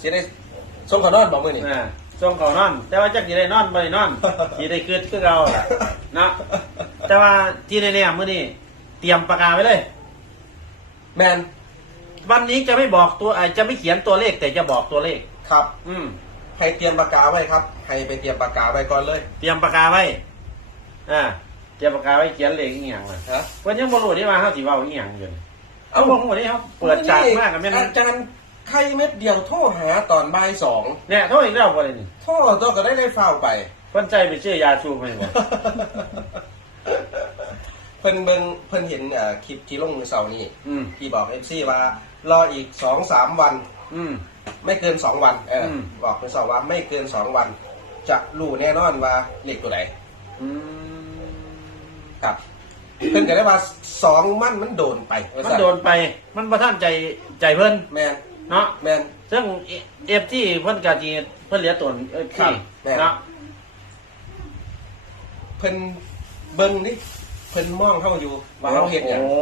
สิได้ส่งขอนอนบอกมือนี่อ่าส่งเขานอน แต่ว่าจักสิได้นอนบ่ได้นอนสิได้คืดคือเราล่ะเนาะแต่ว่าที่แน่ๆมื้อนี้เตรียมปากกาไว้เลย แมนวันนี้จะไม่บอกตัวอาจจะไม่เขียนตัวเลขแต่จะบอกตัวเลข ครับ อืม ให้เตรียมปากกาไว้ครับ ให้ไปเตรียมปากกาไว้ก่อนเลยเตรียมปากกาไว้ อ่า เตรียมปากกาไว้เขียนเลขอีหยังล่ะฮะเพิ่นยังบ่รู้ที่ว่าเฮาสิเว้าอีหยังอยู่นี่เอ้าเอาบ่ฮู้นี่เฮาเปิดฉากมากกับแม่น อาจารย์ ไข่เม็ดเดียวโทรหาตอนบ่ายสองเนี่ยโทษอีกแล้วบ่ได้นี่โทรตัวก็ได้ได้เฝ้าไป เพิ่นใจไปชื่อยาชูไปบ่ เพิ่นเบิ่งเพิ่นเห็นเอ่อคลิปที่ลงมือเสาร์นี้อืม ที่บอกเอฟซีว่ารออีกสองสามวัน อืม ไม่เกินสองวันเอออม บอกมือเสาร์ว่าไม่เกินสองวัน จะรู้แน่นอนว่าเลขตัวไหนอืมครับ เพิ่นก็ได้ว่าสองมันมันโดนไปมันโดนไป มันประท่านใจใจเพิ่นแมน เนาะแมน ซึ่งเอฟที่เพิ่นกาจีเพิ่นเหลือตนเอฟครัที่บแม่น เนาะเพิ่นเบิ่งนี่เพิ่นมองเข้าอยู่ว่าเราเห็นอย่าง โอ้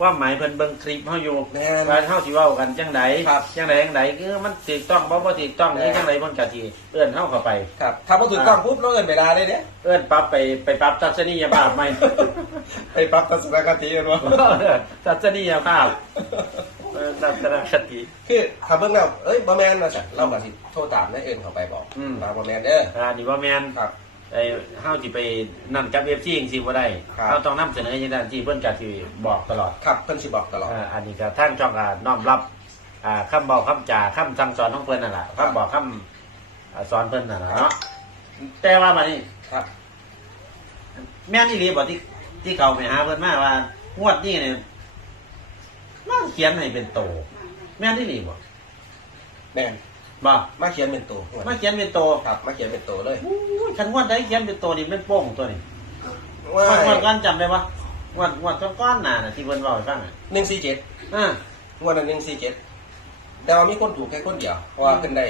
ว่าหมายเพิ่นเบิ่งคลิปเฮาอยู่แม่นว่าเฮาสิเว้ากันจังไดครับจังไดจังไดคือมันถูกต้องบ่บ่ถูกต้องหรือจังไดเพิ่นกาจีเอื้อนเฮาเข้าไป ครับถ้าพอถูกต้องปุ๊บเราเอินไปได้เลยเนี่ยเอื้อนปรับไปไปปรับทัศนียภาพใหม่ ไปปรับทัศนคติกันว่า ทัศนียภาพ เออทัศนคติคือถ้าเบิ่งแล้วเอ้ยบ่แมนมาจ้ะเราก็สิโทรตามนายเอิญเข้าไปบอกอืม ว่าบ่แมนเด้ออ่านี่ว่าแม่นครับ ไอ้เฮาสิไปนั่นกับ FC จังซี่บ่ได้ครับ เฮาต้องนำเสนออย่างนั้นที่เพิ่นก็สิบอกตลอดครับเพิ่นสิบอกตลอด อ่าอันนี้ก็ท่านจ้องก็น้อมรับอ่าคำบอกคำจ่าคำสั่งสอนของเพิ่นนั่นแหละครับคำบอกคำอ่าสอนเพิ่นนั่นแหละเนาะแต่ว่ามานี่ครับ แม่นอี่รีบอกที่ที่เขาไปหาเพิ่นมาว่างวดนี้เนี่ย น่าเขียนให้เป็นโต แม่นอี่รีบอกแม่นบอกมาเขียนเป็นตัวมาเขียนเป็นโตครับมาเขียนเป็นตัวเลยอู้ยคันงวดใดเขียนเป็นโตนี่เป็นโป้งตัวนี่ว่างวดงวดก้อนจำได้ปะงวดงวดก้อนๆหนาน่ะที่เพิ่นเว้าให้ฟังอะ147อ่างวดนั้น147แต่ว่ามีคนถูกแค่คนเดียว เพราะว่าเพิ่นได้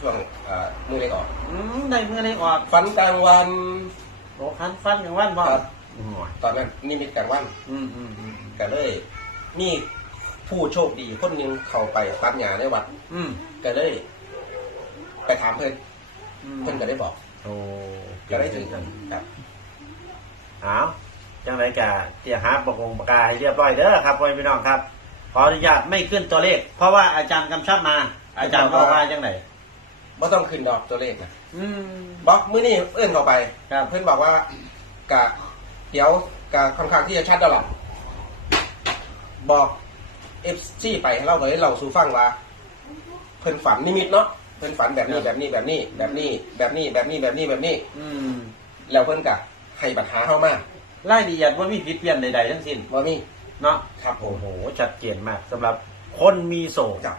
ช่วงอ่ามือเล็กออกอืมได้เมื่อไรออกฝันกลางวันโอ้คันฟันอย่างวันบ่ครับโอ้ยตอนนั้นนิมิตกลางวันอืมอืมอืม ก็เลยมี ผู้โชคดีคนหนึงเข้าไปปัญญาในวัดอืมก็เลย ไปถามเพิ่นอืมเพิ่นก็ได้บอกโอ้ก็ได้ถึงกันครับอ้าวจังไรกะเตียหาปกงปากกาให้เรียบร้อยเด้อครับพ่อพี่น้องครับ ขออนุญาตไม่ขึ้นตัวเลข เพราะว่าอาจารย์กำชับมา อาจารย์บอกว่าจังไหนไม่ต้องขึ้นดอกตัวเลขนะอืมบอกมื้อนี้เอื้อนเข้าไป ครับ เพื่อนบอกว่ากะเดี๋ยวกะค่อนข้างที่จะชัดแล้วล่ะบอก เอฟซีไปให้เราเลยเราสู่ฟังว่า เพิ่นฝันนิมิตเนาะเพิ่นฝันแบบนี้แบบนี้แบบนี้ แบบนี้ แบบนี้แบบนี้แบบนี้แบบนี้ อืมแล้วเพิ่นกะให้บัตรหาเข้ามาไล่ดียัดว่ามีผิดเปลี่ยนใดๆทั้งสิ้นว่ามีเนาะครับผมโอ้โหชัดเจนมากสำหรับคนมีโศกจับ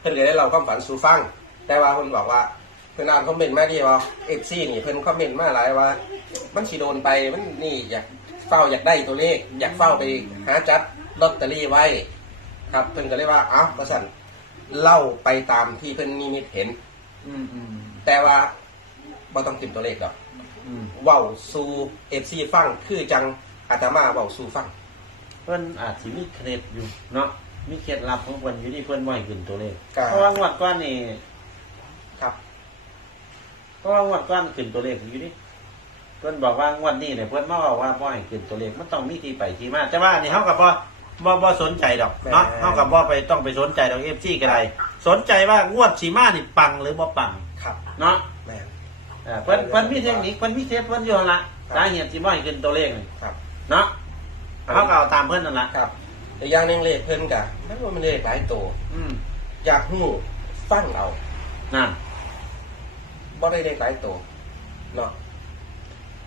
เพิ่นเลยได้เราความฝันสู่ฟัง แต่ว่าเพิ่นบอกว่าเพิ่นอ่านคอมเมนต์มาดีว่าเอฟซีนี่เพิ่นคอมเมนต์มาหลายว่า มันสิโดนไปมันนี่อยากเฝ้าอยากได้ตัวเลข อยากเฝ้าไปหาจัดลอตเตอรี่ไว้ ครับเพิ่นก็เลยว่าเอ้าว่าสั่นเล่าไปตามที่เพิ่นนิมิตเห็น อืมอืมแต่ว่าบ่ต้องติมตัวเลขหรอกอืมเว้าสู่เอฟซีฟังคือจังอาตมาเว้าสู่ฟัง เพิ่นอาจสิมีเคล็ดอยู่เนาะมีเคล็ดลับของเพิ่นอยู่ที่เพิ่นบ่ให้ขึ้นตัวเลขก็เพราะว่างวดก้อนนี่ครับ เพราะว่างวดก้อนขึ้นตัวเลขอยู่นี่เพิ่นบอกว่างวดนี้เนี่ยเพิ่นมาบอกว่าบ่ให้ขึ้นตัวเลขมันต้องมีที่ไปที่มาแต่ว่าอันนี่เฮากับ บ่บ่บ่สนใจดอกเนาะเฮากับบ่ไปต้องไปสนใจดอก FC ก็ได้สนใจว่างวดสีมานี่ปังหรือบ่ปังครับเนาะแม่น เอ่อเพิ่นเพิ่นมีเทคนิคเพิ่นมีเทปเพิ่นอยู่หั่นละครับ สาเหตุที่บ่ให้ขึ้นตัวเลขนี่ครับ เนาะเฮาก็เอาตามเพิ่นนั่นล่ะครับอีกอย่างหนึงเลขเพิ่นกะไม่ว่ามันเลขหลายตัวอืมอยากหู้ฟังเอานั่นบ่ได้เลขหลายตัวเนาะ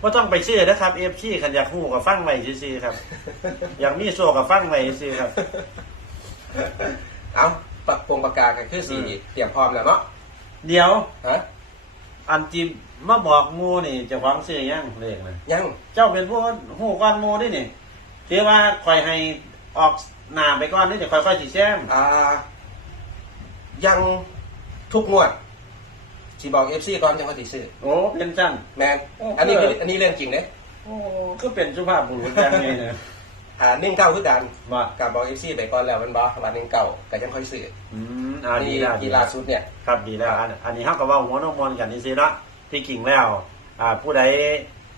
บ่ต้องไปซื้อนะครับ FC คันอยากฮู้ก็ฟังไว้ซื่อๆครับ อยากมีโซก็ฟังไว้ซื่อๆครับ เอาปรับปรุงประกาศกันคือสี่อืม เตรียมพร้อมแล้วเนาะเดี๋ยว ฮะอันจีมาบอกหมูนี่เจะฟังซื้อยังเลขนะยังเจ้าเป็นผู้หูก้อนหมูด้วยนี่ถือว่าคอยให้ออกหน้าไปก่อนนี่จะค่อยๆสิแซมอ่ายังทุกงวด สิบอกเอฟซีก่อนจังว่าสิซื้อโอ้เป็นจัง แมนโอ้อันนี้เออ อันนี้เรื่องจริงเด้โอ้ก็เป็นสุภาพบุรุษอย่างนี้นะอ่าหนึ่งเก้าคือกันว่ากับบอกเอฟซีไปก่อนแล้วมันบอกวันหนึ่งเก้าก็ยังค่อยซื้ออืมอ่าดีนี่แล้วกีฬาสุดเนี่ย ครับดีแล้วอันอันนี้เฮาก็เว้าหัวน้องมนกันนี่สิเนาะที่จริงแล้ว อ่า ผู้ใด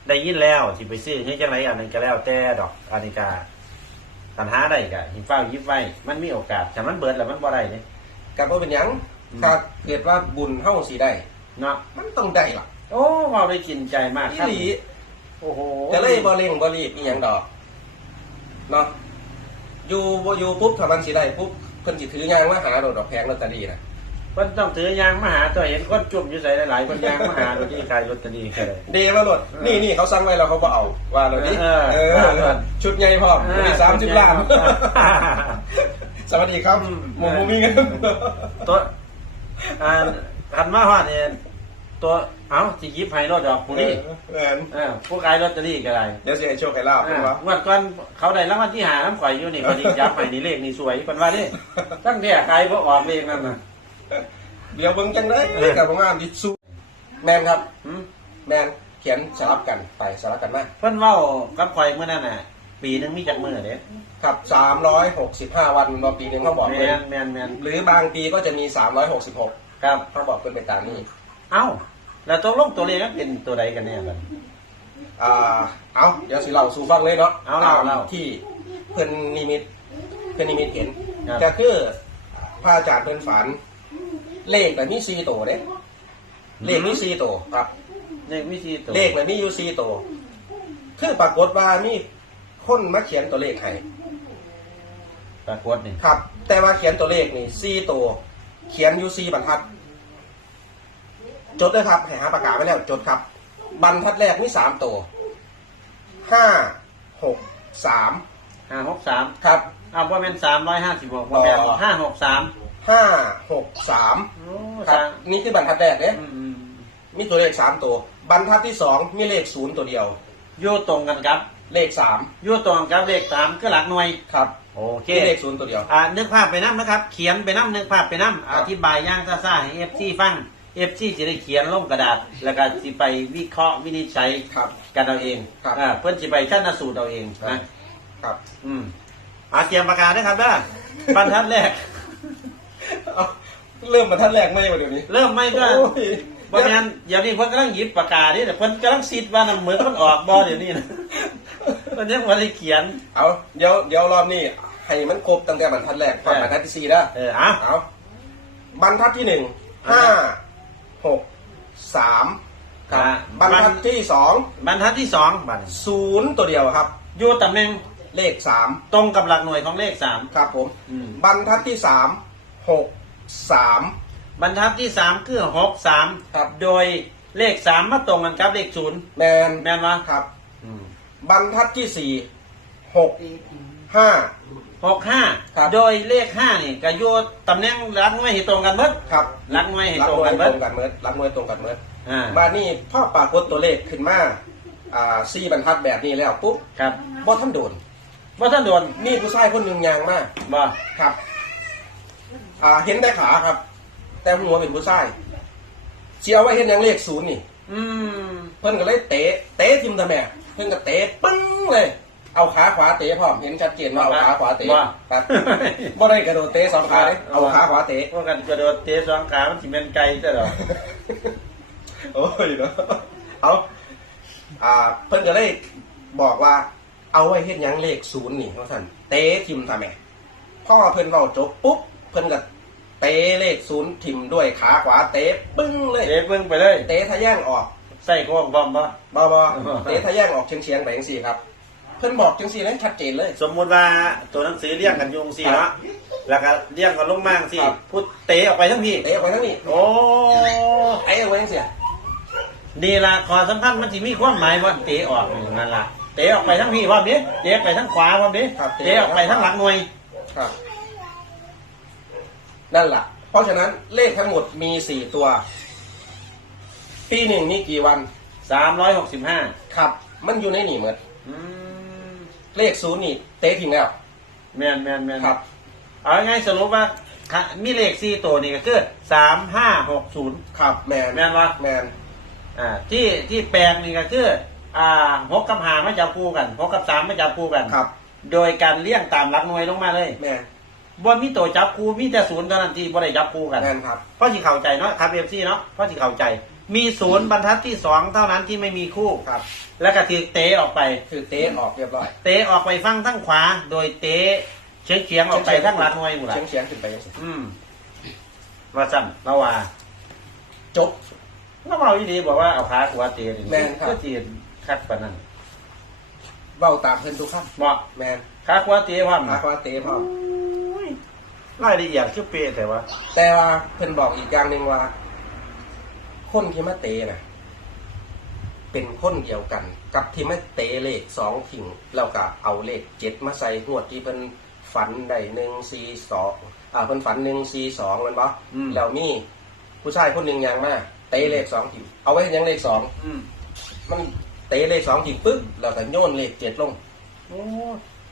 ได้ยินแล้วสิไปซื้อเฮ็ดจังไดอันนั้นก็แล้วแต่ดอกอันนี้ก็ปัญหาได้ก็หิฟ้าวยิบไว้มันมีโอกาสแต่มันเบิดแล้วมันบ่ได้เด้ กับว่าเป็นหยังอืม ถ้าเกิดว่าบุญเฮาสีได้ เนาะมันต้องได้ล่ะโอ้เว้าได้กินใจมากอีครับหลีโอ้โหจะเลยบ่เร่งบ่รีบอีหยังดอกเนาะอยู่บ่อยู่ปุ๊บถ้ามันสิได้ปุ๊บเพิ่นสิถือยางมาหาโดดดอกแพงลอตเตอรี่นะเพิ่นต้องถือยางมาหาตัวเห็นคนจุ่มอยู่ใส่หลายๆคนยางมาหาโดยที่ขายลอตเตอรี่ก็เลย เดมาโหลดนี่นี่เขาสั่งไว้แล้วเขาบ่เอาว่าเลยดิเออเอเอออชุดใหญ่พร้อมมีสามสิบล้านอ่าสวัสดีครับหมูหมูมีเงิน ตัวอ่า คันมาฮอดเนี่ยตัวเอ้าสิหยิบให้รถดอกผู้นี้เออเออผู้ขายลอตเตอรี่ก็ได้เดี๋ยวสิให้โชคให้ลาบเป็นวะงวดก่อนเขาได้รางวัลที่หาน้ำข่อยอยู่นี่พอดียับให้นี่เลขนี่สวยเพิ่นว่าดิตั้งแต่ขายบ่ออกเลขนั่นน่ะเดี๋ยวเบิ่งจังได้เออกับงานดิสู้แมนครับหืมแมนเขียนสลับกันไปสลับกันมาเพิ่นเว้ากับข่อยเมื่อนั้นน่ะ ปีหนึงมีจักมื้อเด้ครับ365 วันต่อปีหนึงเขาบอกเลแม่ยนแม่นแม่นหรือบางปีก็จะมี 366 ครับเขาบอกเป็นไปตามนี้เอ้า แล้วตกลงตัวเลขมันเป็นตัวใดกันแน่บัดอ่าเอาเดี๋ยวสิเราสู่ฟังเลยเนาะเอาเล่าตมเล่าที่เพิ่นนิมิต เพิ่นนิมิตเห็นครับ ก็คือพระอาจารย์เพิ่นฝัน เลขแบบมีสี่ตัวเด้เลขมีสี่ตัวครับ เลขมีสี่ตัวเลขแบบมีอยู่สี่ตัวคือปรากฏว่ามีคนมาเขียนตัวเลขให้ ปรากฏนี่ครับ แต่ว่าเขียนตัวเลขนี่สี่ตัว เขียนอยู่สี่บรรทัด จดเลยครับให้หาปากกาไว้แล้วจดครับ บรรทัดแรกมีสามตัวห้าหกสามห้าหกสามครับอ้าวว่าเป็นสามร้อยห้าสิบหกว่าเป็นอ๋อห้าหกสามห้าหกสามโอ้ครัสาบมนี่คือบรรทัดแรกเนี่ยอืมอืมมีตัวเลขสามตัว บรรทัดที่สองมีเลขศูนย์ตัวเดียวอยู่ตรงกันครับ เลขสามอยู่ตรงกับเลขสามคือหลักหน่วยครับ โอเคมีเลขศูนย์ตัวเดียว อ่านึกภาพไปน้ำนะครับ เขียนไปน้ำนึกภาพไปน้ำครัอบธิบายย่างซ่าๆให้เอฟซีฟังเอฟซีจะได้เขียนลงกระดาษ แล้วก็สิไปวิเคราะห์วินิจฉัยครับกันเอาเองครับอ่าเพื่อนสิไปชันสูตรเอาเองนะ ครับ อืมอาเตรียมประกาศด้วยครับเด้อบรรทัดแรกเอาเริ่มบรรทัดแรกไม่มาเดี๋ยวนี้ เริ่มไม่ก็โอ้ยบางงานเดี๋ยวนี้เพิ่นกำลังหยิบปากกาดิแต่เพิ่นกำลังซีดว่าน้ำเหมือนมันออกบอเดี๋ยวนี้นะเพิ่นยังบ่ได้เขียน เอาเดี๋ยวเดี๋ยวรอบนี้ ให้มันครบตั้งแต่บรรทัดแรกก่อนเออบรรทัดที่สี่นะเอออะเอาบรรทัดที่หนึ่งห้าหกสามครับอ่าบรรทัดที่สองบรรทัดที่สองบัดนี้ศูนย์ตัวเดียวครับอยู่ตำแหน่งเลขสามตรงกับหลักหน่วยของเลขสามครับผมอืมบรรทัดที่สามหกสามบรรทัดที่สามคือหกสามครับโดยเลขสามมาตรงกันกับเลขศูนย์แมนแม่นวะครับอืมบรรทัดที่สี่หกห้า หกห้าครับ โดยเลขห้านี่ก็อยู่ตำแหน่งหลักหน่วยให้ตรงกันเบิดครับหลักหน่วยให้รักตรงมวกัยนเบิตดรงกันเมิดรักมวยตรงกันเมิดอ่ามานี่พ่อปรากฏตัวเลขขึ้นมาอ่าสี่บรรทัดแบบนี้แล้วปุ๊บครับบ่ท่านโดน ว่าท่านโดนนี่ผู้ชายคนหนึ่งยางมากบ่ครับ อ่าเห็นได้ขาครับ แต่หัวเป็นผู้ชายเชียวว่าเห็นหยังเลขศูนย์นี่ อืมเพิ่นก็เลยเตะเตะทิมทำแม่ เพิ่นก็เตะปึ้งเลย เอาขาขวาเตะพร้อมเห็นชัดเจนว่าเอาขาขวาเตะว่า ครับบ่ได้กระโดดเตะสองขาเลยเอาขาขวาเตะพวกกันกระโดดเตะสองขา มันสิเป็นไกลซะดอกโอ้ยเนาะเอาอ่าเพิ่นก็เลยบอกว่า เอาไว้เฮ็ดหยังเลขศูนย์นี่ว่าท่านเตะทิมทำแม่พ่อเพิ่นเว้าจบปุ๊บเพิ่นก็เตะเลขศูนย์ทิมด้วยขาขวาเตะปึ้งเลยเตะเบิ่งไปเลย เตะทะแย่งออก ใส่โค้งบอมบ่ บอบอเตะทะแย่งออกเฉียงเฉียงๆไปจังซี่ครับ เพิ่นบอกจังซี่นั้นชัดเจนเลย สมมุติว่าตัวหนังสือเรียงกันอยุงสี่ครัเนาะบแล้วก็เรียงกันลงมาสี่ครับพุทเตะออกไปทั้งพี่เตะออกไปทั้งนี้โอ้ไอ้เอาไว้จังซี่ดีละขอสำคัญมันสิมีความหมายว่าเตะออกนั่นล่ะเตะออกไปทั้งพี่ว่าเด้เตะออกไปทั้งขวาว่าเด้ครับเตะออกไปทั้งหลังหน่วย ครับ นั่นล่ะเพราะฉะนั้นเลขทั้งหมดมีสี่ตัว ปีหนึ่งมีกี่วัน 365 ครับ มันอยู่ในนี่เหมือน อืม เลขศูนย์นี่เตะทิ้งแล้วแม่นแม่นแม่นครับ เอาง่ายๆสรุปว่าค่ะมีเลข4ตัวนี่ก็คือ3560ครับแมนแม่นวะแมนอ่าที่ที่แปลงนี่ก็คืออ่าหกกับหาไม่จับคู่กันหกกับสามไม่จับคู่กันครับ โดยการเลี้ยงตามหลักหน่วยลงมาเลยแม่นบ่มีตัวจับคู่มีแต่ศูนย์เท่านั้นที่บ่ได้จับคู่กันแม่นครับ เพราะสิเข้าใจเนาะครับเอฟซีเนาะเพราะสิเข้าใจ มีศูนย์บรรทัดที่สองเท่านั้นที่ไม่มีคู่ครับ แล้วก็ถือเตะออกไป คือเตะออกเรียบร้อยเตะออกไปฟังทั้งขวา โดยเตะเฉียงเฉียงๆออกไปทั้งหลักหน่วยหมดละเฉียงเฉียงๆขึ้นไปยังไงอืมว่าสั่นเราว่าจบเราเอาอีดีบอกว่าเอาขาขวาเตะนี่แม่นครับ ก็จีนคัดปานนั้นเบ้าตามเพิ่นทุกขั้นเหมาะแม่นขาขวาเตะพร้อมอาควาเตะพร้อมรายละเอียดคือเป๊ะแต่ว่า แต่ว่าเพิ่นบอกอีกอย่างหนึ่งว่า คนที่มาเตะน่ะเป็นคนเดียวกัน กับที่มาเตะเลขสองถิงแล้วก็เอาเลขเจ็ดมาใส่หวดที่เพิ่นฝันได้หนึ่งสี่สองอ่าเพิ่นฝันหนึ่งสี่สองมันบ่อืมแล้วมีผู้ชายคนหนึ่งอย่างมาเตะเลขสองถิงเอาไว้ยังเลขสองอืมมันเตะเลขสองถิงปึ๊บแล้วก็โยนเลขเจ็ดลงโอ้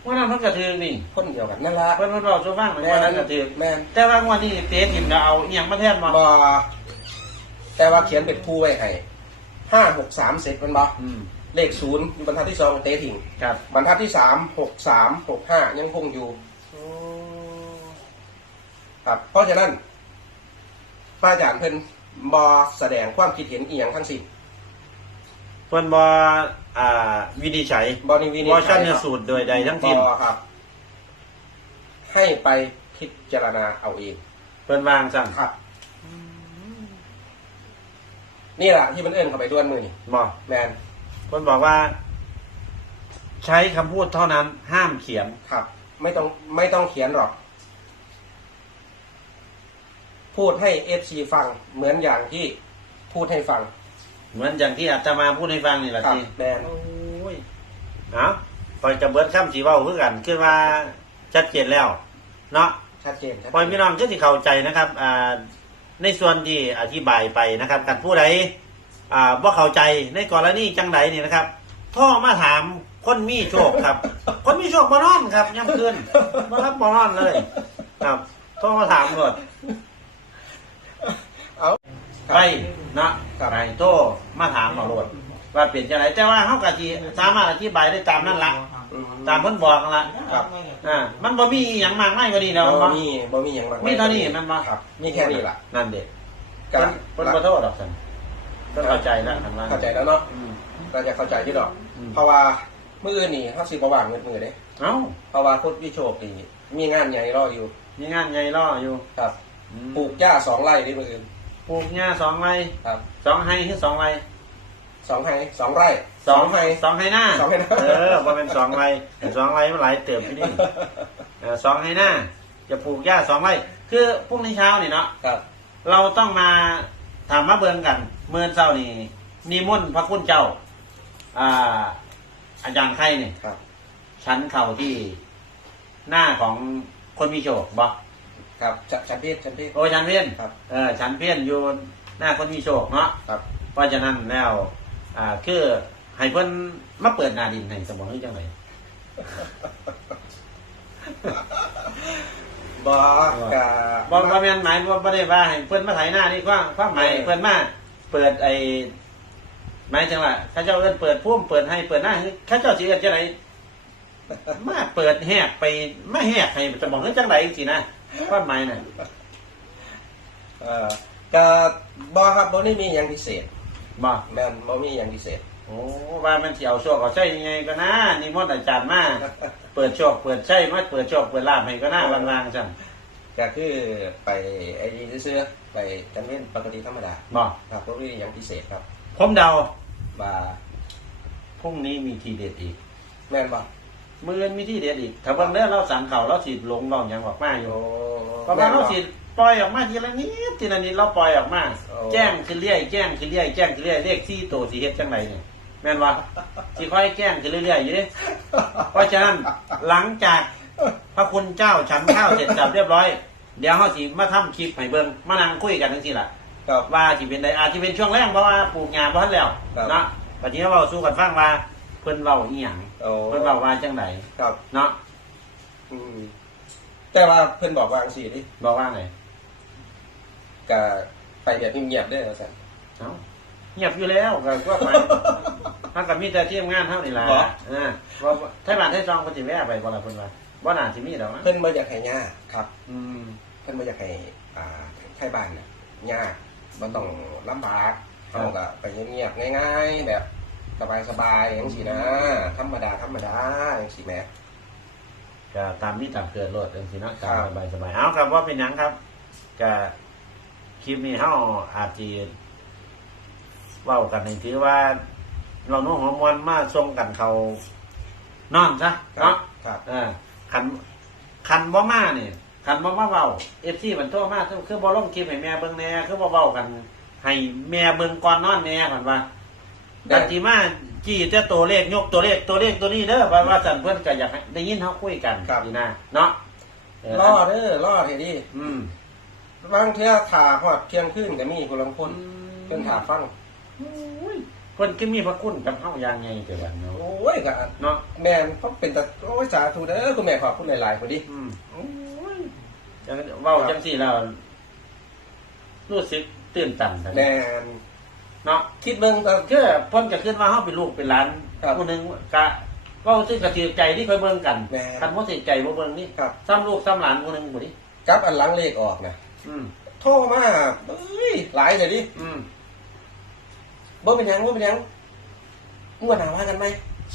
ว่านั้นเพิ่นกระถือนี่คนเดียวกันนั่นละเพิ่นเพิ่นบอกสู่ฟังเหมือนว่านั้นกระถือแม่นแต่ว่างวันนี้เตะทีมก็เอาอีหยังมาแทนมาบอ แต่ว่าเขียนเป็นคู่ไว้ให้ห้าหกสามเสร็จมันบออืมเลขศูนย์บรรทัดที่สองเตะทิ้งครับบรรทัดที่สามหกสามหกห้ายังคงอยู่ ครับ เพราะฉะนั้นป้าอาจารย์เพิ่นบอแสดงความคิดเห็นอีหยังทั้งสิ้นเพิ่นบ่อ่า วินิจฉัยบอนิวินิบ่ชันสูตรโดยใดทั้งบสิ้นอครับ ให้ไปพิจารณาเอาเอง เพิ่นวางสั่งครับ นี่แหละที่มันเอื้อนเข้าไปด้วนมือนี่บ่แมนเพิ่นบอกว่า ใช้คำพูดเท่านั้น ห้ามเขียน ครับ ไม่ต้องไม่ต้องเขียนหรอก พูดให้เอฟซีฟังเหมือนอย่างที่พูดให้ฟัง เหมือนอย่างที่อาตมาพูดให้ฟังนี่แหละครับ ที่แมนโอ้ยเอาปล่อยจะเบิดคำสีเว้าคือกันคือว่าชัดเจนแล้ว เนาะชัดเจนชัดเจนปล่อยพี่น้องก็สิเข้าใจนะครับ อ่า ในส่วนที่อธิบายไปนะครับกันผู้ใดอ่าว่าเข้าใจในกรณีจังไดนี่นะครับโท่อมาถามคนมีโชคครับ คนมีโชคมานอนครับย่ำคืนมารับมานอนเลย ครับโท่อมาถามก่อนเอาไปนะครับไปโทรมาถามเอาโลดว่าเปลี่ยนจังไดแต่ว่าเขากะทีสามารถอธิบายได้ตามนั่นละอื ตามเพิ่นบอกนั่นละครับอ่ามันบ่มีอหย่างมากไม่กว่านี้แล้วบ่บ่มีบ่มีอย่างมากมีเท่านี้มันบ่ครับ มีแค่นี้ล่ะนั่นเด็กก็เพิ่นเพิ่นบ่โทษดอกซั่นเพิ่นเข้าใจแล้วทางล่างเข้าใจแล้วเนาะอืม เราจะเข้าใจที่ดอก อืม เพราะว่ามืออื่นนี่เขาสิบว่างเงินมือเด้เอ้าเพราะว่าพุทธวิโชคนี่มีงานใหญ่รออยู่มีงานใหญ่รออยู่ครับอืมปลูกหญ้าสองไร่ในมืออื่นปลูกหญ้าสองไร่ครับสองไร่คือสองไร่สองไร่สองไร่ สองไร่สองไร่หน้าสองไร่หน้า เออบ่เป็นสองไร่แต่สองไร่มันหลายเติบอยู่นี่เออสองไร่หน้า จะปลูกหญ้าสองไร่คือพรุ่งนี้เช้านี่เนาะครับ เราต้องมาถามมาเบิงกัน เมื่อเช้านี่นิมนต์พระคุณเจ้า อ่า อาจารย์ไข่เนี่ยครับชั้นเข่าที่หน้าของคนมีโชคบ่ครับชัชันเพศชันเพศโอ้ชั้นเพี้ยนครับเออชั้นเพี้ยนอยู่หน้าคนมีโชคเนาะครับเพราะฉะนั้นแล้ว อ่าคือ ให้เพิ่นมาเปิดหนาดินให้สมองหรือจังไงบอกะบ่บ่แม่นหมายว่าบ่ได้ว่าให้เพิ่นมาไถหน้านี่กว้างความหมายเพิ่นมาเปิดไอ้หมายถึงว่าเขาเจ้าเอิ้นเปิดพุ่มเปิดให้เปิดหน้าให้เขาเจ้าสิเอิ้นจังไดมาเปิดแหกไปมาแหกให้สมองหรือจังไดสินะความหมายน่ะเอ่อก็บอครับบอนี่มีอย่างพิเศษบ่แม่นบอมีอย่างพิเศษ โอ้ว่ามันสิเอาโชคเอาใช้ยังไงก็นะนิมนต์อาจารย์มาเปิดโชคเปิดใช้มาเปิดโชคเปิดลาภให้ก็น่าลางๆจังก็คือไปไอ้นี่ซื้อๆไปจันเว้นปกติธรรมดาบ่ครับบอมีอย่างพิเศษครับผมเดาบ่าพรุ่งนี้มีทีเด็ดอีก แม่นบ่มื้ออื่นมีทีเด็ดอีกถ้าเบิ่งเด้อเราสั่งเขาเราสิลงลองหยังออกมาอยู่โอ้เพราะว่าเราสิปล่อยออกมาทีละนิดทีละนิดเราปล่อยออกมาโอ้แจ้งขึ้นเรื่อยแจ้งขึ้นเรื่อยแจ้งขึ้นเรื่อยเลขสี่ตัวสิเฮ็ดจังไดเนี่ย แม่นว่าสิค่อยแจ้งขึ้นเรื่อยๆอยู่เด้เพราะฉะนั้นหลังจากพระคุณเจ้าฉันข้าวเสร็จสับเรียบร้อย เดี๋ยวเฮาสิมาทำคลิปให้เบิ่งมานั่งคุยกันจังซี่ล่ะครับ ว่าสิเป็นใดอาจสิเป็นช่วงแรกเพราะว่าปลูกหญ้าบ่ทันแล้วครับ เนาะบัดนี้เราสู้กันฟังว่าเพิ่นเว้าอีหยังโอ้เพิ่นเว้าว่าจังไดครับเนาะอืมแต่ว่าเพิ่นบอกวาจังสี่ดิบอกว่าไงก็ไปแบบเงียบๆเด้อว่าซั่นเอ้า เงียบอยู่แล้วก็ก็หมายถ้ากับมีแต่ทีมงานเท่านี่ล่ะเหรออ่าว่าไทยบ้านไทยซองก็สิแวะไปบ่ล่ะเพิ่นว่าบ่น่าสิมีดอกนะเพิ่นบ่อยากให้ยากครับ อืมเพิ่นบ่อยากให้อ่าไทบ้านน่ะยากบ่ต้องลำบากครับเฮาก็ไปเงียบๆง่าย ๆ แบบสบายๆจังซี่นะ ธรรมดาธรรมดาจังซี่แหม ก็ตามนี้ตามเกิดโลดจังซี่เนาะครัตามบสบายสบายๆเอาครับว่าเป็นหยังครับก็คลิปนี้เฮาอาจสิ เว้ากันในถือว่า เราโน้มหัวมวลมาส่งกันเขานอนซะครับเนาะครับ เออคันคันบ่มาเนี่ยคันบ่มาเว้า FC มันโทรมาคือคือบ่ลงคลิปให้แม่เบิ่งแหน่คือบ่เว้ากัน ให้แม่เบิ่งก่อนนอนแหน่ผ่นว่าได้กันที่มาจี้แต่ตัวเลขยกตัวเลขตัวเลขตัวนี้เด้อว่าว่าสั่นเพิ่นก็อยากให้ได้ยินเฮาคุยกันครับนี่นะเนาะเรอเด้อรอเฮ็ดดิอืมบางเที่ยถ่าฮอดเที่ยงคืนก็มีผู้ลางคนเพิ่นถ่าฟัง เพิ่นก็มีพระคุณกับเฮาอย่างไงแต่ว่าเนาะโอ้ยก็เนาะแม่นเขาเป็นตาโอ้ยสาธุเด้อคุณแม่ขอบคุณหลายๆคนดิอืมโอ้ยจังเว้าจังซี่แล้วรู้สึกตื่นตันทันแม่น เนาะคิดเบิ่งตอน คือเพิ่นก็ขึ้นว่าเฮาเป็นลูกเป็นหลานครับ ผู้หนึงกะเว้าซึ่งกระตือใจที่เคยเบิ่งกันแม่คันบ่สิใจบ่เบิ่งนี่ครับซ้ำลูกซ้ำหลานผู้หนึงบ่ดิกับอันหลังเลขออกนะอืมโทรมาเอ้ยหลายเลยดิ อืม บ่เป็นหยังบ่เป็นหยังงวดหน้าว่ากันไหม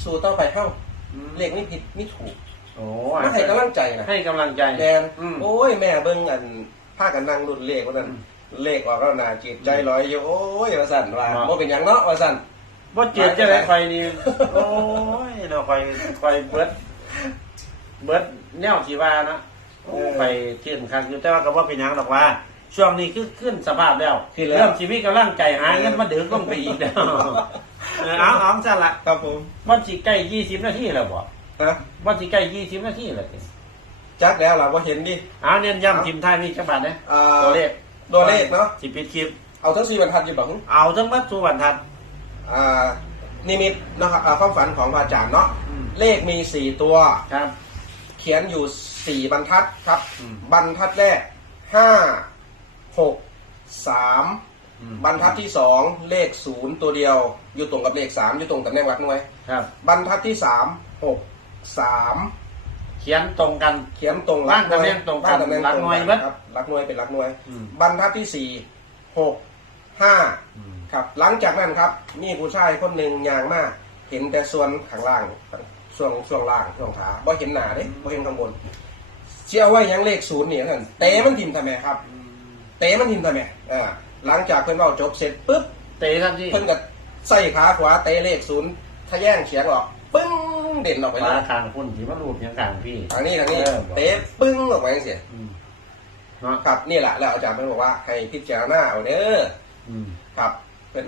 สู่ต่อไปเฮ้าอืมเลขไม่ผิดไม่ถูกโอ้มาให้กำลังใจนะให้กำลังใจ แดนอืม โอ้ยแม่เบิ่งอันพากันนั่งรุ่นเลขว่านั้นอืมเลขออกแล้วน่าจิตใจลอยอยู่โอ้ยว่าสั่นว่าเนาะบ่เป็นหยังเนาะว่าสั่นบ่เจ็บจะได้ไฟนี่ โอ้ยเนาะไฟไฟเบิด เบิดแนวที่ว่านะโอ้ไปเที่ยงคันอยู่แต่ว่าก็บ่เป็นหยังดอกว่า ช่วงนี้คือขึ้นสภาพแล้วขึ้นแล้ว เริ่มชีวิตกำลังใจหายเงินมาดึงลงไปอีกแล้วเออเอาเอาซะละครับผมวันสิใกล้20นาทีแล้วบ่ฮะวันสิใกล้20นาทีแล้วติจักแล้วล่ะบ่เห็นดิ เอาเน้นย้ำทีมไทยมีจักบาทเด้อ่าตัวเลขตัวเลขเนาะสิปิดคลิป เอาทั้งสี่บรรทัดอยู่บ่หึเอาทั้งมัดสุวรรณทัศน์อ่านิมิตนะครับอ่าความฝันของพระอาจารย์เนาะอืม เลขมีสี่ตัว ครับ เขียนอยู่สี่บรรทัดครับ อืม บรรทัดแรกห้า หกสามอืมบรรทัดที่สองเลขศูนย์ตัวเดียว อยู่ตรงกับเลขสามอยู่ตรงกับแนวหลักหน่วย ครับ บรรทัดที่สามหกสามเขียนตรงกัน เขียนตรงหลักหน่วยบ้านตำแหน่งตรงกันบ้านตำแหน่งหลักหน่วยเบิดครับหลักหน่วยเป็นหลักหน่วย อืม บรรทัดที่สี่หกห้า อืมครับหลังจากนั้นครับมีผู้ชายคนหนึ่งยางมาก เห็นแต่ส่วนข้างล่างช่วงช่วงล่างช่วงขาบ่เห็นหนาเด้บ่เห็นข้างบนเชื่อว่ายังเลขศูนย์เนี่ยท่านเตะมันทิมทำไมครับ เตะมันทิมทำไมอ่าหลังจากเพิ่นเว้าจบเสร็จปุ๊บเตะทันทีเพิ่นก็ใส่ขาขวาเตะเลขศูนย์ทะแย่งเฉียงออกปึ้งเด่นออกไปเลมายทางพุ่นที่มารูปยังกลางพี่ ทางนี้ทางนี้เออเตะปึ้งออกไปจังซี่อืมเนาะครับนี่แหละแล้วอาจารย์เพิ่นบอกว่าให้พิจารณาเอาเด้ออืมครับเป็น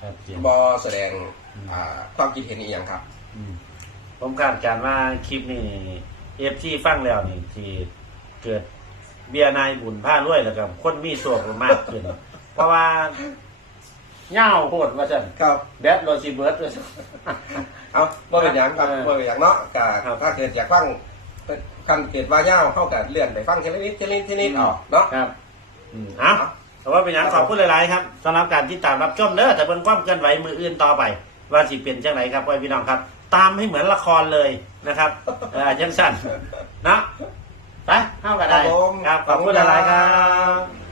ครับเจียบอแสดงอ่าความคิดเห็นอีกอย่างครับ อืมผมคาดการณ์ว่าคลิปนี้เอฟซีฟังแล้วนี่ที่เกิด เบียร์นายบุญผ้ารวยแล้วก็คนมีส่วนมากขึ้น เพราะว่าเง่าโพดว่าซั่นครับ แบดโรซิเบิร์ดว่าซั่นเอาบ่เป็นอย่างครับเออบ่เป็นอย่างเนาะกะครับ ถ้าเกิดอยากฟังคันเกิดว่าย่าวเข้ากับเลื่อนไปฟังทีละนิดทีละนิดทีละนิดออกเนาะ ครับอืมเอาแต่ว่าเป็นอย่างขอบคุณหลาย ๆ ครับสำหรับการที่ตามรับชมเด้อแต่เบิ่งความเคลื่อนไหวมืออื่นต่อไป ว่าสิเปลี่ยนจังไหนครับพ่อพี่น้องครับ ตามให้เหมือนละครเลยนะครับเออจังสั้นเนาะ ไปเข้ากันได้ครับผมครับขอบคุณหลายๆครับ